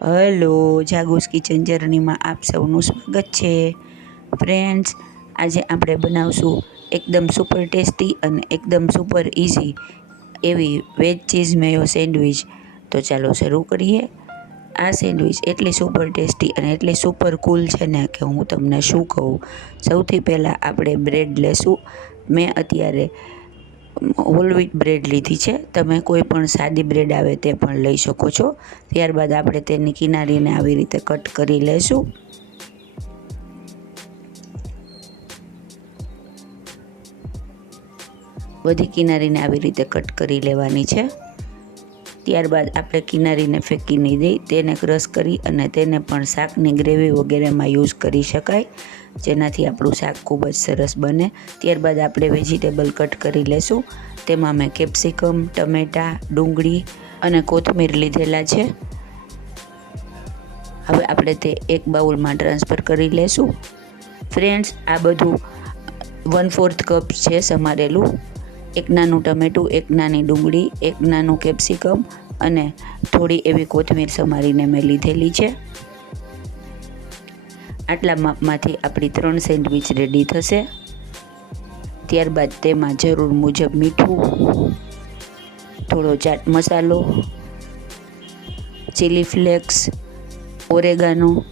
Hello જાગુસ kitchen જર્નીમાં આપ સૌનું સ્વાગત છે. ફ્રેન્ડ્સ, આજે આપણે બનાવશું એકદમ સુપર ટેસ્ટી અને એકદમ સુપર ઇઝી એવી વેજ ચીઝ મેયો સેન્ડવિચ. તો ચાલો શરૂ કરીએ. આ સેન્ડવિચ એટલી સુપર ટેસ્ટી અને એટલી સુપર કૂલ છે ને કે હું તમને શું કહું. સૌથી પહેલાં આપણે બ્રેડ લેશું. મેં અત્યારે હોલ વ્હીટ બ્રેડ લીધી છે. તમે કોઈ પણ સાદી બ્રેડ આવે તે પણ લઈ શકો છો. ત્યારબાદ આપણે તેની કિનારીને આવી રીતે કટ કરી લેશું. બધી કિનારીને આવી રીતે કટ કરી લેવાની છે. ત્યારબાદ આપણે કિનારીને ફેંકી નહીં દઈ, તેને ક્રશ કરી અને તેને પણ શાકની ગ્રેવી વગેરેમાં યુઝ કરી શકાય, જેનાથી આપણું શાક ખૂબ જ સરસ બને. ત્યારબાદ આપણે વેજીટેબલ કટ કરી લેશું. તેમાં મેં કેપ્સિકમ, ટમેટાં, ડુંગળી અને કોથમીર લીધેલા છે. હવે આપણે તે એક બાઉલમાં ટ્રાન્સફર કરી લેશું. ફ્રેન્ડ્સ, આ બધું વન ફોર્થ કપ છે સમારેલું. એક નાનું ટમેટું, એક નાની ડુંગળી, એક નાનું કેપ્સિકમ અને થોડી એવી કોથમીર સમારીને મેં લીધેલી છે. આટલા માપમાંથી આપણી ત્રણ સેન્ડવિચ રેડી થશે. ત્યારબાદ તેમાં જરૂર મુજબ મીઠું, થોડો ચાટ મસાલો, ચીલી ફ્લેક્સ, ઓરેગાનો,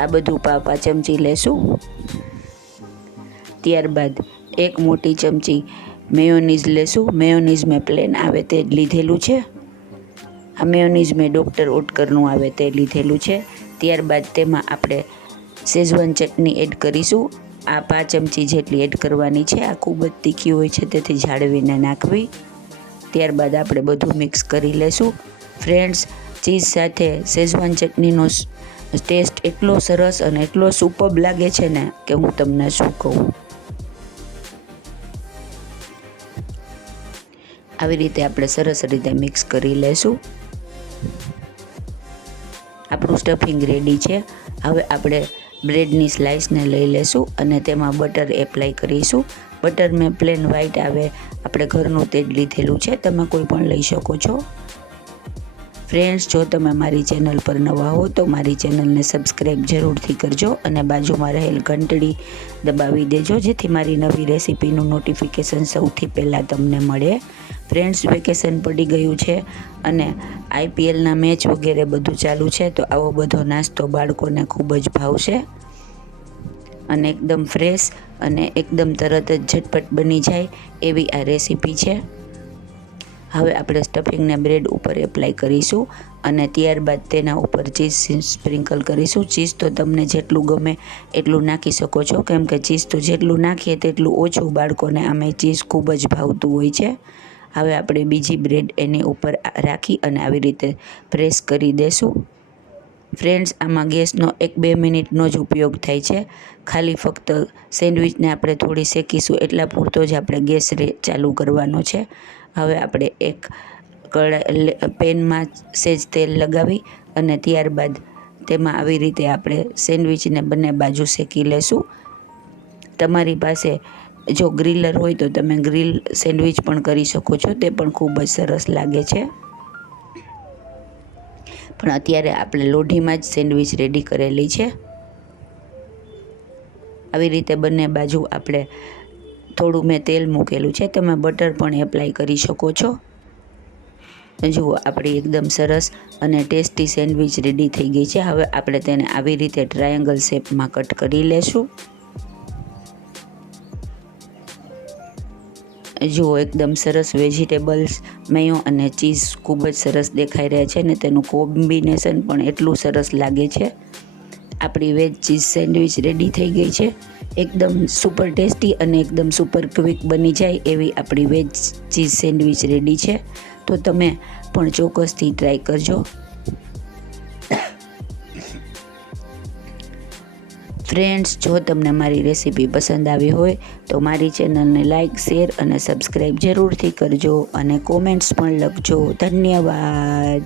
આ બધું પાપા ચમચી લેશું. ત્યારબાદ એક મોટી ચમચી મેયોનીઝ લેશું. મેયોનીઝ મેં પ્લેન આવે તે લીધેલું છે. આ મેયોનીઝ મેં ડૉક્ટર ઓટકરનું આવે તે લીધેલું છે. ત્યારબાદ તેમાં આપણે શેઝવાન ચટણી એડ કરીશું. આ પાંચ ચમચી જેટલી એડ કરવાની છે. આ ખૂબ જ તીખી હોય છે, તેથી જાળવીને નાખવી. ત્યારબાદ આપણે બધું મિક્સ કરી લેશું. ફ્રેન્ડ્સ ચીઝ સાથે શેઝવાન ચટણીનો ટેસ્ટ એટલો સરસ અને એટલો સુપબ લાગે છે ને કે હું તમને શું કહું. આવી રીતે આપણે સરસ રીતે મિક્સ કરી લેશું. આપણું સ્ટફિંગ રેડી છે. હવે આપણે બ્રેડની સ્લાઇસને લઈ લેશું અને તેમાં બટર એપ્લાય કરીશું. બટર મેં પ્લેન વ્હાઈટ આવે, આપણે ઘરનું તેજ લીધેલું છે, તમે કોઈ પણ લઈ શકો છો. ફ્રેન્ડ્સ જો તમે મારી ચેનલ પર નવા હો, તો મારી ચેનલને સબસ્ક્રાઈબ જરૂરથી કરજો અને બાજુમાં રહેલ ઘંટડી દબાવી દેજો, જેથી મારી નવી રેસીપીનું નોટિફિકેશન સૌથી પહેલાં તમને મળે. ફ્રેન્ડ્સ વેકેશન પડી ગયું છે અને આઈપીએલના મેચ વગેરે બધું ચાલુ છે, તો આવો બધો નાસ્તો બાળકોને ખૂબ જ ભાવશે. અને એકદમ ફ્રેશ અને એકદમ તરત જ ઝટપટ બની જાય એવી આ રેસીપી છે. હવે આપણે સ્ટફિંગને બ્રેડ ઉપર એપ્લાય કરીશું અને ત્યારબાદ તેના ઉપર ચીઝ સ્પ્રિંકલ કરીશું. ચીઝ તો તમને જેટલું ગમે એટલું નાખી શકો છો, કેમ કે ચીઝ તો જેટલું નાખીએ તેટલું ઓછું બાળકોને આમે ચીઝ ખૂબ જ ભાવતું હોય છે. હવે આપણે બીજી બ્રેડ એની ઉપર રાખી અને આવી રીતે પ્રેસ કરી દેશું. ફ્રેન્ડ્સ, આમાં ગેસનો એક બે મિનિટનો જ ઉપયોગ થાય છે. ખાલી ફક્ત સેન્ડવિચને આપણે થોડી શેકીશું એટલા પૂરતો જ આપણે ગેસ રે ચાલુ કરવાનો છે. હવે આપણે એક કડા પેનમાં સેજ તેલ લગાવી અને ત્યારબાદ તેમાં આવી રીતે આપણે સેન્ડવિચને બંને બાજુ શેકી લેશું. તમારી પાસે જો ગ્રીલર હોય તો તમે ગ્રીલ સેન્ડવિચ પણ કરી શકો છો. તે પણ ખૂબ જ સરસ લાગે છે. પણ અત્યારે આપણે લોઢીમાં જ સેન્ડવિચ રેડી કરેલી છે. આવી રીતે બંને બાજુ આપણે થોડું મેં તેલ મૂકેલું છે. તમે બટર પણ એપ્લાય કરી શકો છો. જુઓ, આપણી એકદમ સરસ અને ટેસ્ટી સેન્ડવિચ રેડી થઈ ગઈ છે. હવે આપણે તેને આવી રીતે ટ્રાયેંગલ શેપમાં કટ કરી લેશું. જુઓ એકદમ સરસ વેજીટેબલ્સ, મેયો અને ચીઝ ખૂબ જ સરસ દેખાઈ રહ્યા છે અને તેનું કોમ્બિનેશન પણ એટલું સરસ લાગે છે. આપણી વેજ ચીઝ સેન્ડવિચ રેડી થઈ ગઈ છે. એકદમ સુપર ટેસ્ટી અને એકદમ સુપર ક્વિક બની જાય એવી આપણી વેજ ચીઝ સેન્ડવિચ રેડી છે. તો તમે પણ ચોક્કસથી ટ્રાય કરજો. ફ્રેન્ડ્સ જો તમને મારી રેસીપી પસંદ આવી હોય, તો મારી ચેનલને લાઇક શેર અને સબસ્ક્રાઈબ જરૂરથી કરજો અને કોમેન્ટ્સ પણ લખજો. ધન્યવાદ.